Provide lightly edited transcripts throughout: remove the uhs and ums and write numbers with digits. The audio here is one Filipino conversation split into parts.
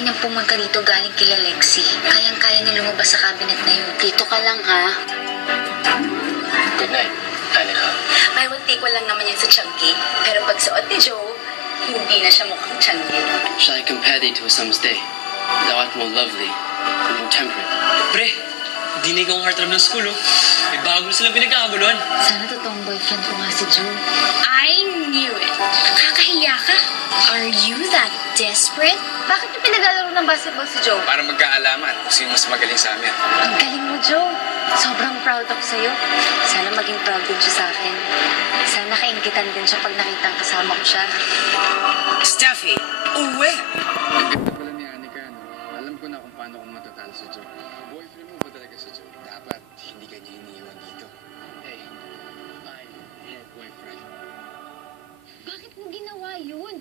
kaya niyang pumunta dito galing kila Lexi. Kayang-kaya niya lumabas sa cabinet na yun. Dito ka lang, ha? Good night, Anika. May one take lang naman yan sa Changi. Pero pag suot ni Joe, hindi na siya mukhang Changi. Shall I compare thee to a summer's day? Thou art more lovely and more temperate. Pre, di na ikaw ang heartthrob ng school, oh. May bago na silang pinagkakaguluhan. Sana totoong boyfriend ko nga si Joe. I knew it. Nakakahiya ka. Are you that desperate? Bakit yung pinaglalaro ng basketball si Joe? Para magkaalaman kung sino mas magaling sa amin. Ang galing mo, Joe. Sobrang proud ako sa'yo. Sana maging proud din siya sa akin. Sana kaingitan din siya pag nakita kasama ko siya. Steffi, uwi! Wala ni Anika, no? Alam ko na kung paano kung matatalo si Joe. Boyfriend mo ba talaga si Joe? Dapat hindi ka niya iniiwan dito. Hey, I'm your boyfriend. Bakit mo ginawa yun?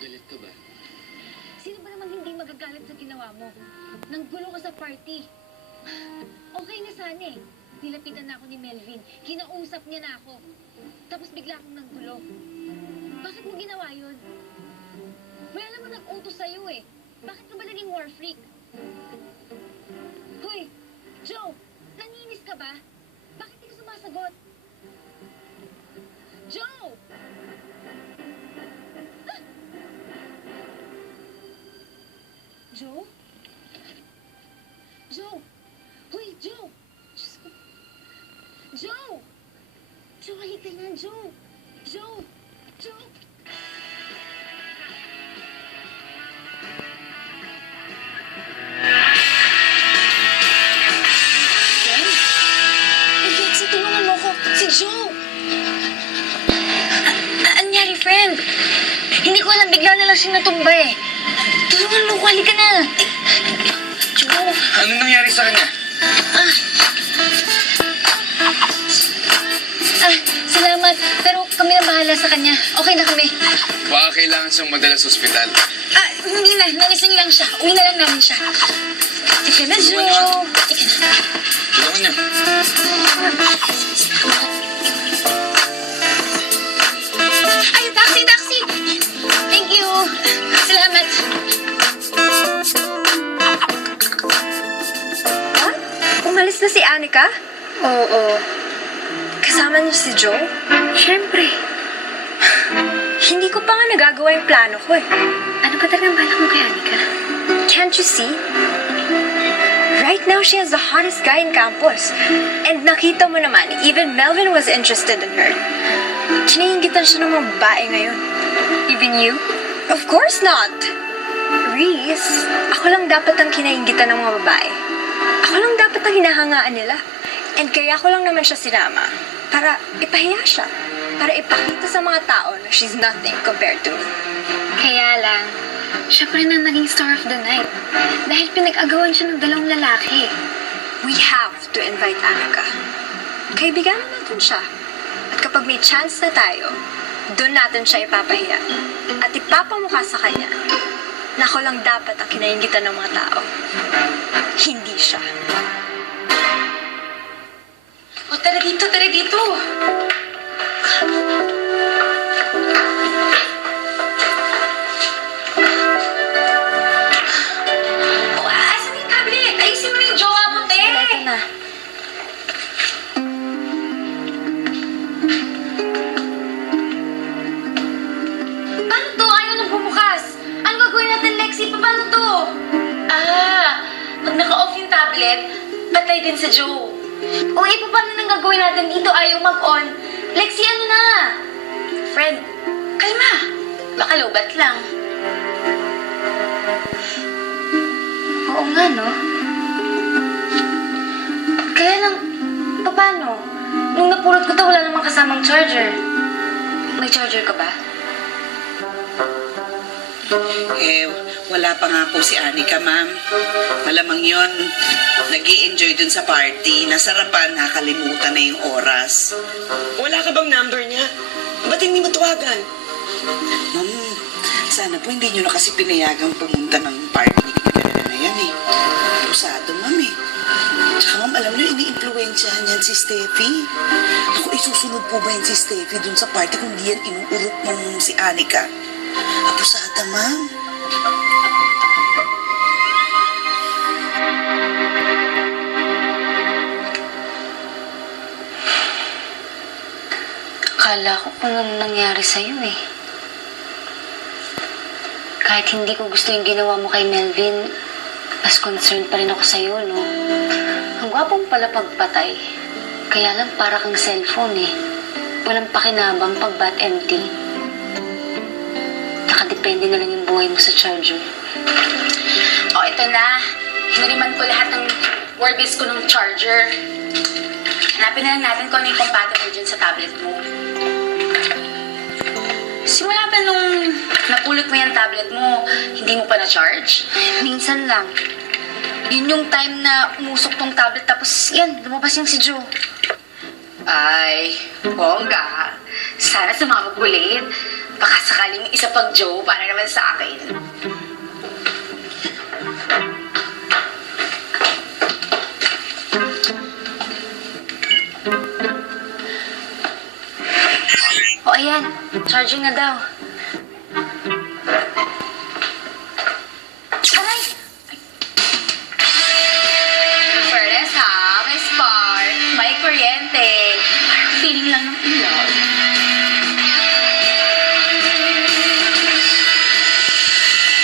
Galit ka ba? Sino ba naman hindi magagalit sa ginawa mo? Nanggulo ka sa party. Okay na sana eh. Nilapitan na ako ni Melvin. Kinausap niya na ako. Tapos bigla akong nanggulo. Bakit mo ginawa yun? Wala naman nag-utos sa'yo eh. Bakit ka ba naging war freak? Hoy, Joe! Naninis ka ba? Bakit di ka sumasagot? Joe! Ah! Joe? Joe! Hoy, Joe! Diyos ko. Joe! Joe, halika na, Joe! Joe! Joe! Ken? Hey, Betsy, tulungan mo ko. Si Joe! Anyari, friend? Hindi ko alam, bigla na lang siya natumba eh. Tulungan mo ko, halika na. Joe! Anong nangyari sa kanya? Salamat. Pero kami na bahala sa kanya. Okay na kami. Baka kailangan siyang madala sa ospital. Hindi na. Nalasing lang siya. Uwi na lang namin siya. Sige na, Joe. Sige na. Tulungan niyo. Ay, taxi, taxi! Thank you. Salamat. Umalis na si Anika? Oo. Kasama niyo si Joe? Siyempre. Hindi ko pa nga nagagawa yung plano ko eh. Ano ba talagang balak mo kay Anika? Can't you see? Right now, she has the hottest guy in campus. And nakita mo naman, even Melvin was interested in her. Kinaingitan siya ng mga babae ngayon. Even you? Of course not! Reese, ako lang dapat ang kinaingitan ng mga babae. Ako lang dapat ang hinahangaan nila. And kaya ko lang naman siya sinama. Para ipahiya siya. Para ipakita sa mga tao na she's nothing compared to me. Kaya lang, siya pa rin ang naging star of the night. Dahil pinag-agawan siya ng dalawang lalaki. We have to invite Anika. Kaibiganan natin siya. At kapag may chance na tayo, doon natin siya ipapahiya. At ipapamukha sa kanya na ako lang dapat ang kinaingitan ng mga tao. Hindi siya. O, tara dito, tara dito. O, asan yung tablet? Ayusin mo na yung jowa mo, te. Ito na. Paano to? Ayaw nang bumukas. Ano gagawin natin, Lexi? Paano to? Pag naka-off yung tablet, patay din sa Joe. O, paano nang gagawin natin dito? Ayaw mag-on. Lexi, ano na? Fred, kalma. Baka lobat lang. Oo nga, no? Kaya lang, paano? Nung napulot ko to, wala namang kasamang charger. May charger ka ba? Wala pa nga po si Anika, ma'am. Malamang yon, nag-i-enjoy dun sa party. Nasarapan, nakalimutan na yung oras. Wala ka bang number niya? Ba't hindi mo tawagan? Ma'am, sana po hindi nyo na kasi pinayagang pumunta ng party ni Kikilala na yan eh. Usado, ma'am eh. Tsaka ma'am, alam nyo, ini-influensyahan yan si Steffi. Ako, isusunod po ba yan si Steffi dun sa party kung di yan inuurot mo si Anika? Abusada, ma'am. Akala ko kung anong nangyari sa'yo eh. Kahit hindi ko gusto yung ginawa mo kay Melvin, mas concerned pa rin ako sa'yo, no? Ang gwapong pala pagpatay. Kaya lang para kang cellphone eh. Walang pakinabang pag bat empty. Nakadepende na lang yung buhay mo sa charger. O, ito na. Hinaliman ko lahat ng wordbase ko ng charger. Hanapin na lang natin kung ano yung compatible dyan sa tablet mo. Simula pa nung napulot mo yung tablet mo, hindi mo pa na-charge? Minsan lang. Yun yung time na umusok tong tablet tapos yan, lumabas yung si Joe. Ay, bongga. Sana sumama ulit. Baka sakaling isa pang Joe para naman sa akin. O ayan, charging na daw. Aray! Fairness ha, may spark, may kuryente.